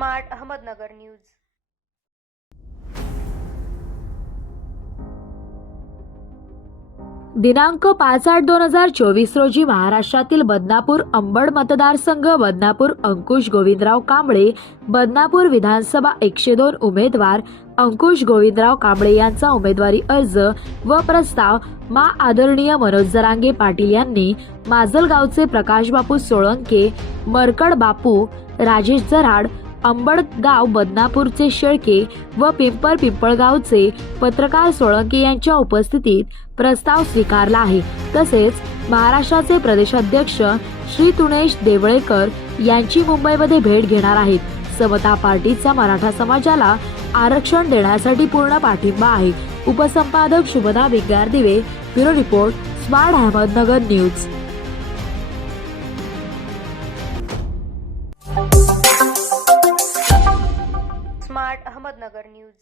Smart Ahmednagar news. दिनांक पाच आठ दोन हजार चोवीस रोजी महाराष्ट्रातील बदनापूर अंबड मतदारसंघ बदनापूर अंकुश गोविंदराव कांबळे बदनापूर विधानसभा एकशे दोन उमेदवार अंकुश गोविंदराव कांबळे यांचा उमेदवारी अर्ज व प्रस्ताव मा आदरणीय मनोज जरांगे पाटील यांनी माजलगावचे प्रकाश बापू सोळंके मरकड बापू राजेश जराड अंबडगाव बदनापूरचे शेळके व पिंपळ पिंपळगावचे पत्रकार सोळंके यांच्या उपस्थितीत प्रस्ताव स्वीकारला आहे. तसेच महाराष्ट्राचे प्रदेशाध्यक्ष श्री तुणेश देवळेकर यांची मुंबईमध्ये भेट घेणार आहेत. समता पार्टीचा मराठा समाजाला आरक्षण देण्यासाठी पूर्ण पाठिंबा आहे. उपसंपादक शुभदा बिगार दिवे bureau report smart Ahmednagar news. Smart Ahmednagar news.